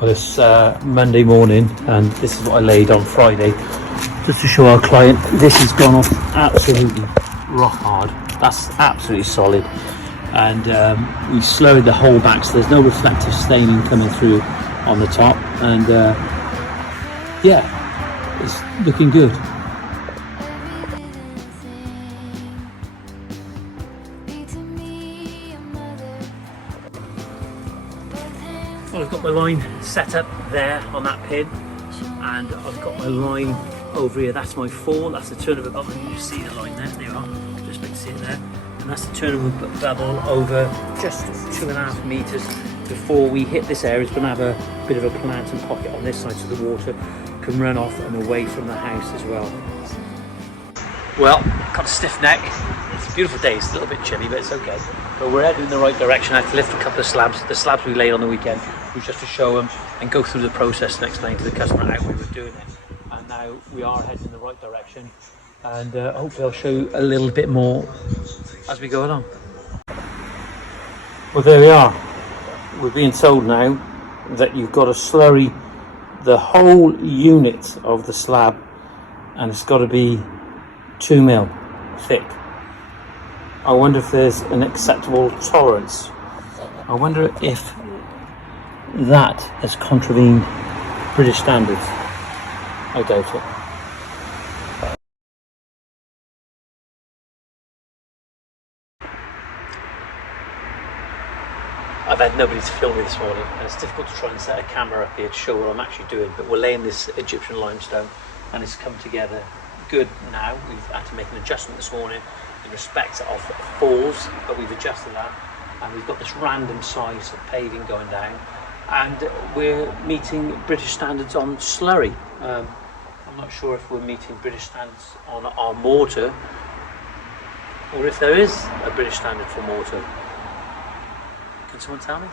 Well, it's Monday morning, and this is what I laid on Friday, just to show our client. This has gone off absolutely rock hard. That's absolutely solid, and we slurried the whole back, so there's no reflective staining coming through on the top, and yeah, it's looking good. Well, I've got my line set up there on that pin, and I've got my line over here. That's my fall. That's the turn of a bubble. You see the line there. There you are. Just make it see it there. And that's the turn of a bubble over just 2.5 meters before we hit this area. It's going to have a bit of a planting pocket on this side, so the water can run off and away from the house as well. Well, got a stiff neck. It's a beautiful day. It's a little bit chilly, but it's okay. But we're heading in the right direction. I have to lift a couple of slabs. The slabs we laid on the weekend was just to show them and go through the process and explain to the customer how we were doing it. And now we are heading in the right direction, and hopefully I'll show you a little bit more as we go along. Well, there we are. We're being told now that you've got to slurry the whole unit of the slab, and it's got to be 2 mil thick. I wonder if there's an acceptable tolerance. I wonder if that has contravened British standards. I doubt it. I've had nobody to film me this morning, and it's difficult to try and set a camera up here to show what I'm actually doing, but we're laying this Egyptian limestone, and it's come together good now. We've had to make an adjustment this morning in respect of falls, but we've adjusted that, and we've got this random size of paving going down, and we're meeting British standards on slurry. I'm not sure if we're meeting British standards on our mortar, or if there is a British standard for mortar. Can someone tell me?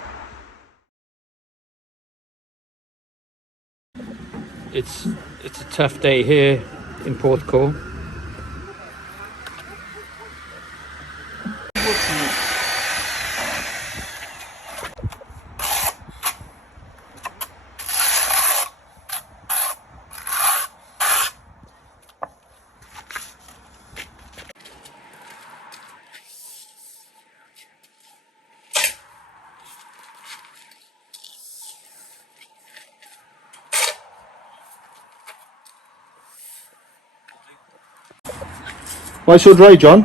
It's a tough day here in Portugal. Why so dry, John?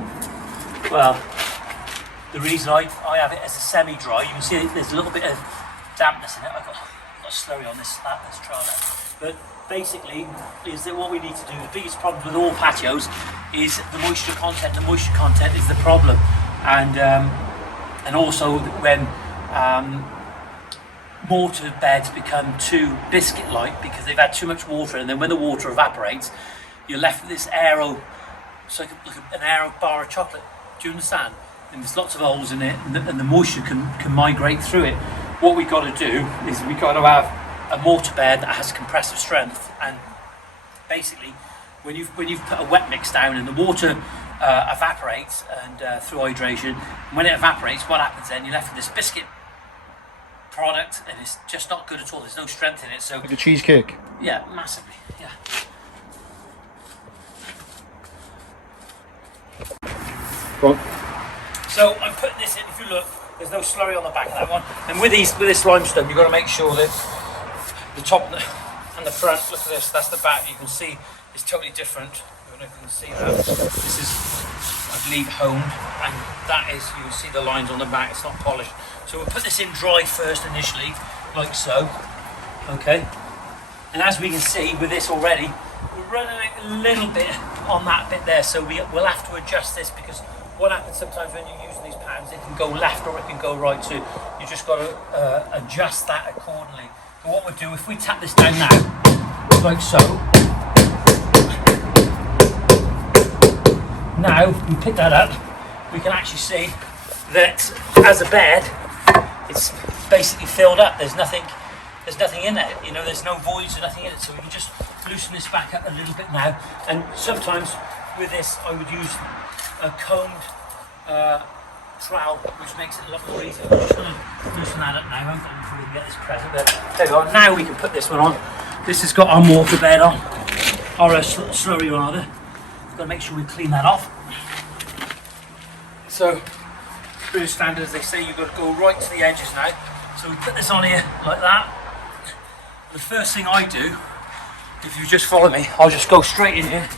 Well, the reason I have it as a semi-dry, you can see there's a little bit of dampness in it. I've got slurry on this trailer. But basically, is that what we need to do, the biggest problem with all patios is the moisture content. The moisture content is the problem. And also when mortar beds become too biscuit-like because they've had too much water, and then when the water evaporates, you're left with this aero. It's like an aero bar of chocolate. Do you understand? And there's lots of holes in it, and the moisture can migrate through it. What we've got to do is we've got to have a mortar bed that has compressive strength. And basically, when you've put a wet mix down and the water evaporates and through hydration, and when it evaporates, what happens then? You're left with this biscuit product, and it's just not good at all. There's no strength in it. So Like a cheesecake? Yeah, massively. Yeah. Go on. So I'm putting this in. If you look, there's no slurry on the back of that one. And with this limestone, you've got to make sure that the top and the front. Look at this. That's the back. You can see it's totally different. I don't know if you can see that. This is, I believe, honed, and that is. You can see the lines on the back. It's not polished. So we'll put this in dry first initially, like so. Okay. And as we can see with this already, we're running a little bit on that bit there. So we'll have to adjust this, because what happens sometimes when you're using these pans, it can go left or it can go right, so you just got to adjust that accordingly. But what we'll do, if we tap this down now, like so, now we pick that up, we can actually see that as a bed, it's basically filled up. There's nothing in it, you know, there's no voids or nothing in it, so we can just loosen this back up a little bit now. And sometimes with this I would use a combed trowel, which makes it a lot more easier. I'm just going to loosen that up now until we can get this present. But there we go. Now we can put this one on. This has got our mortar bed on, or a slurry rather. We've got to make sure we clean that off. So, British standard, as they say, you've got to go right to the edges now. So we put this on here like that. The first thing I do, if you just follow me, I'll just go straight in here.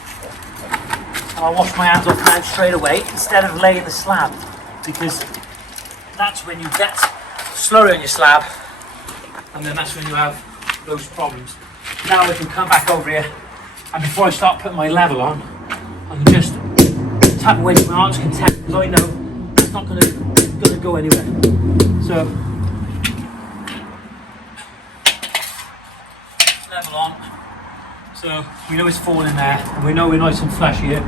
And I'll wash my hands off now straight away instead of laying the slab, because that's when you get slurry on your slab, and then that's when you have those problems. Now I can come back over here, and before I start putting my level on, I can just tap away from my arm's content, because I know it's not going to go anywhere. So level on. So we know it's falling there, and we know we're nice and flush here.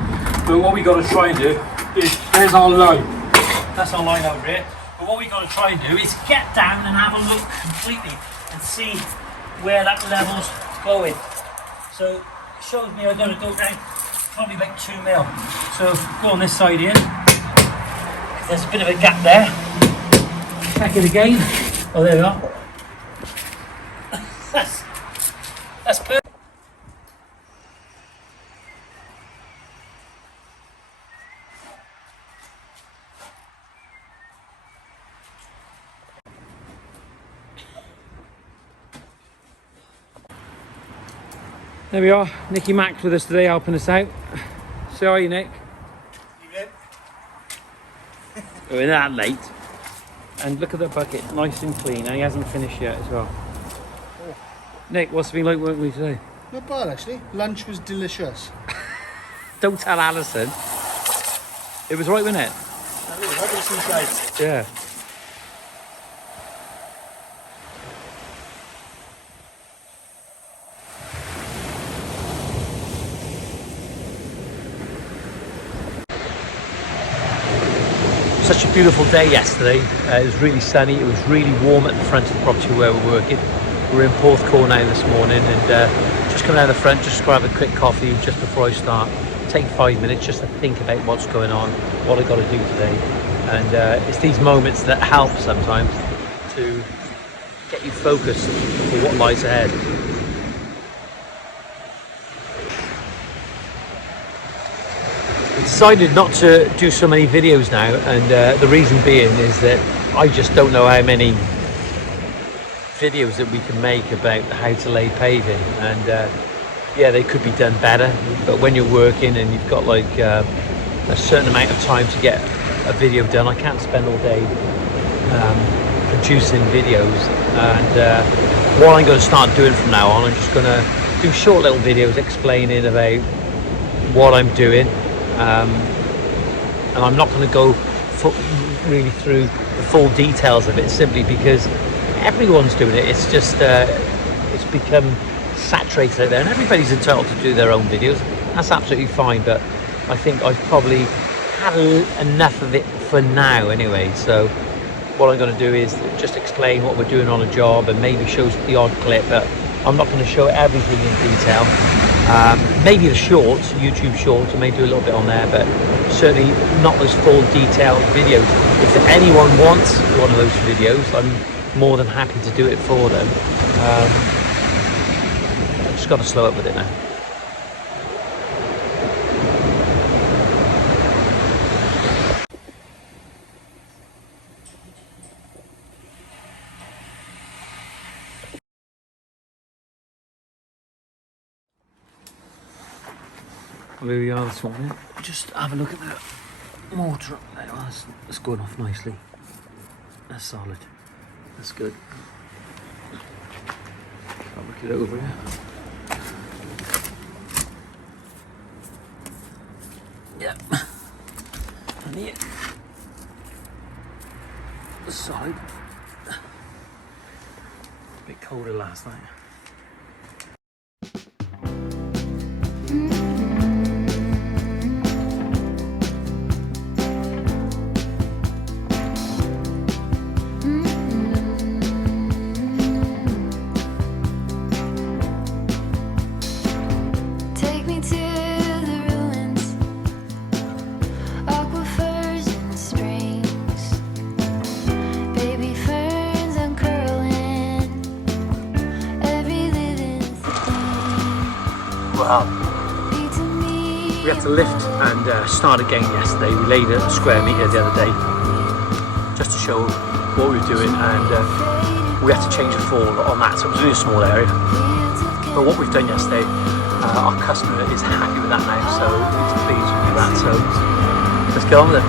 But what we got to try and do is, there's our line. That's our line over here. But what we got to try and do is get down and have a look completely and see where that level's going. So it shows me I'm going to go down probably about 2 mil. So go on this side here. There's a bit of a gap there. Check it again. Oh, there we are. That's perfect. There we are, Nicky Max with us today, helping us out. So are you, Nick? We're that late. And look at the bucket, nice and clean, and he hasn't finished yet as well. Oh. Nick, what's it been like working with you today? Not bad actually. Lunch was delicious. Don't tell Alison. It was right, wasn't it? Yeah. Such a beautiful day yesterday. It was really sunny. It was really warm at the front of the property where we're working. We're in Porthcawl now this morning, and just coming out of the front, just grab a quick coffee just before I start. Take 5 minutes just to think about what's going on, what I've got to do today. And it's these moments that help sometimes to get you focused for what lies ahead. Decided not to do so many videos now, and the reason being is that I just don't know how many videos that we can make about how to lay paving, and yeah, they could be done better, but when you're working and you've got like a certain amount of time to get a video done, I can't spend all day producing videos. And what I'm going to start doing from now on, I'm just going to do short little videos explaining about what I'm doing. And I'm not going to go really through the full details of it, simply because everyone's doing it. It's just it's become saturated out there, and everybody's entitled to do their own videos. That's absolutely fine, but I think I've probably had enough of it for now anyway. So what I'm going to do is just explain what we're doing on a job, and maybe show the odd clip, but I'm not going to show everything in detail. Maybe the shorts, YouTube shorts, I may do a little bit on there, but certainly not those full detailed videos. If anyone wants one of those videos, I'm more than happy to do it for them. I've just got to slow up with it now. Here we are this morning. Just have a look at the mortar. That's going off nicely. That's solid. That's good. I'll look it over here. Yep. And here. Solid. A bit colder last night. Aquifers and springs. Well, we had to lift and start again yesterday. We laid a square metre the other day just to show what we were doing, and we had to change the fall on that, so it was only a small area. But what we've done yesterday, our customer is happy with that now, so he's pleased with that, so let's get on with it.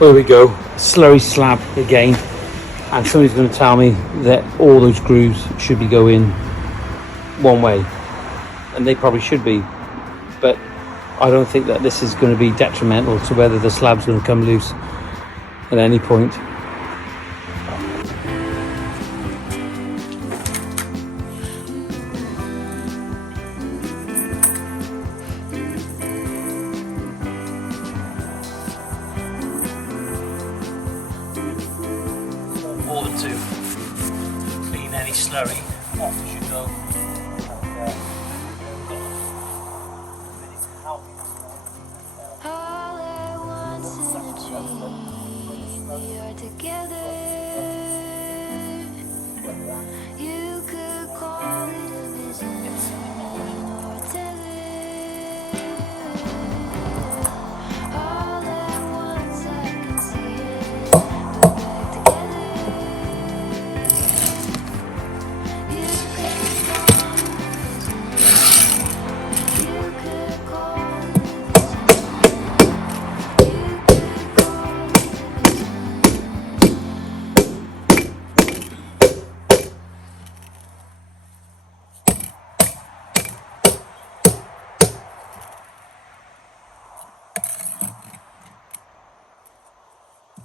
There we go, slurry slab again, and somebody's going to tell me that all those grooves should be going one way, and they probably should be, but I don't think that this is going to be detrimental to whether the slab's going to come loose at any point. Important to clean any slurry off as you go. All at once in a dream, we are together. You could call it a vision or tether. All at once I can see it. We're back together. You could call it a vision. You could call it a vision. You could call it a vision.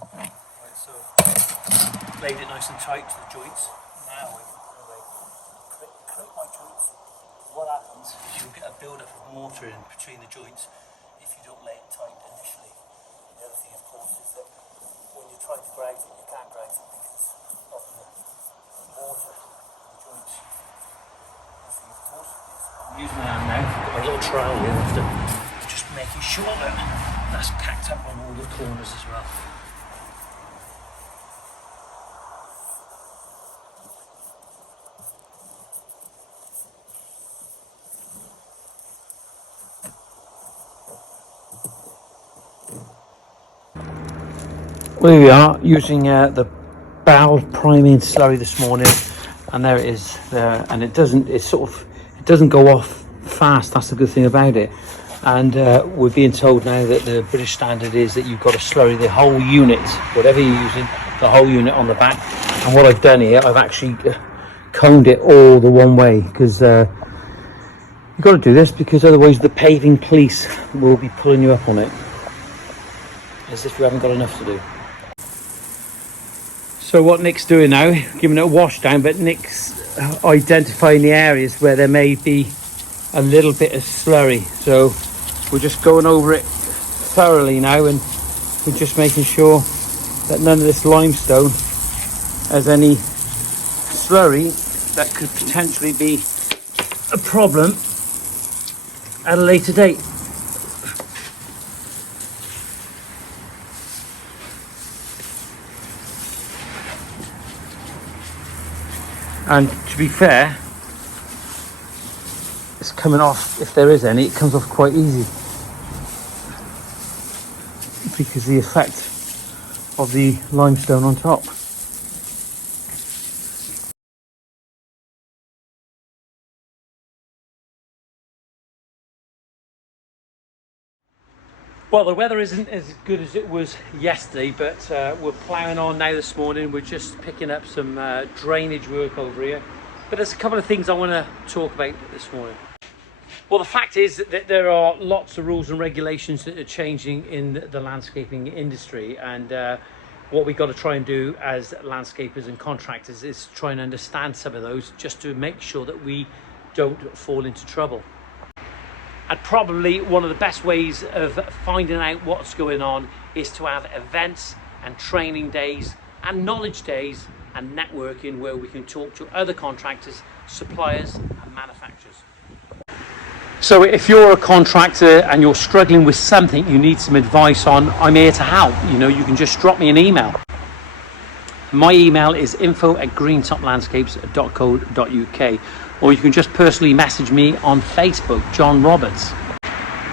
Right, so laid it nice and tight to the joints. Now we can coat my joints. What happens is you'll get a build-up of mortar in between the joints if you don't lay it tight initially. The other thing, of course, is that when you try to grout it, you can't grout it because of the mortar in the joints. The thing, of course, is I'm using my hand now. I've got my little trowel here after just making sure that that's packed up on all the corners as well. Well, here we are using the barrel priming slurry this morning, and there it is there, and it doesn't go off fast. That's the good thing about it. And we're being told now that the British standard is that you've got to slurry the whole unit, whatever you're using, the whole unit on the back. And what I've done here, I've actually coned it all the one way, because you've got to do this, because otherwise the paving police will be pulling you up on it as if you haven't got enough to do. So what Nick's doing now, giving it a wash down, but Nick's identifying the areas where there may be a little bit of slurry. So we're just going over it thoroughly now, and we're just making sure that none of this limestone has any slurry that could potentially be a problem at a later date. And to be fair, it's coming off, if there is any, it comes off quite easy. Because the effect of the limestone on top. Well, the weather isn't as good as it was yesterday, but we're ploughing on now this morning. We're just picking up some drainage work over here. But there's a couple of things I want to talk about this morning. Well, the fact is that there are lots of rules and regulations that are changing in the landscaping industry, and what we've got to try and do as landscapers and contractors is try and understand some of those, just to make sure that we don't fall into trouble. And probably one of the best ways of finding out what's going on is to have events and training days and knowledge days and networking where we can talk to other contractors, suppliers and manufacturers. So if you're a contractor and you're struggling with something you need some advice on, I'm here to help. You know, you can just drop me an email. My email is info@greentoplandscapes.co.uk, or you can just personally message me on Facebook, John Roberts.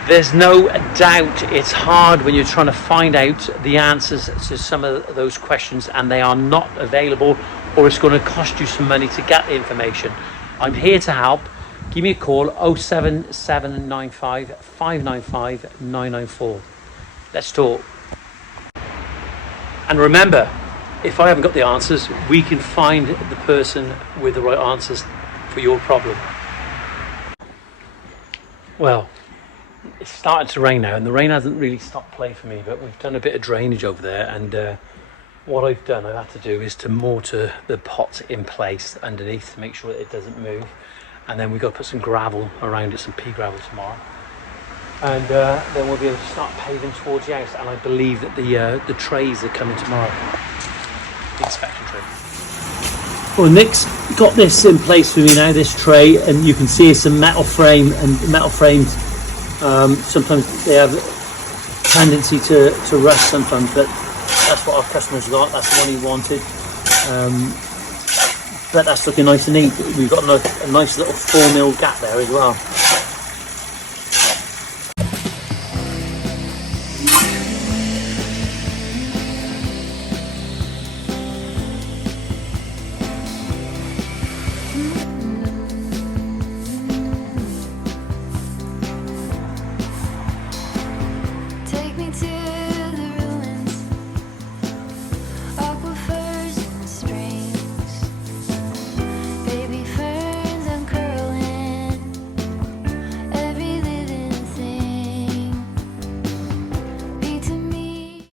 There's no doubt it's hard when you're trying to find out the answers to some of those questions and they are not available, or it's going to cost you some money to get the information. I'm here to help. Give me a call, 07795 595 994. Let's talk. And remember, if I haven't got the answers, we can find the person with the right answers for your problem. Well, it's starting to rain now, and the rain hasn't really stopped playing for me, but we've done a bit of drainage over there, and what I've had to do is to mortar the pot in place underneath to make sure that it doesn't move. And then we've got to put some gravel around it, some pea gravel tomorrow. And then we'll be able to start paving towards the house. And I believe that the trays are coming tomorrow. The inspection tray. Well, Nick's got this in place for me now, this tray, and you can see it's a metal frame, and metal frames, sometimes they have a tendency to rust sometimes, but that's what our customer's got. That's the one he wanted. But that's looking nice and neat. We've got a nice little 4mm gap there as well.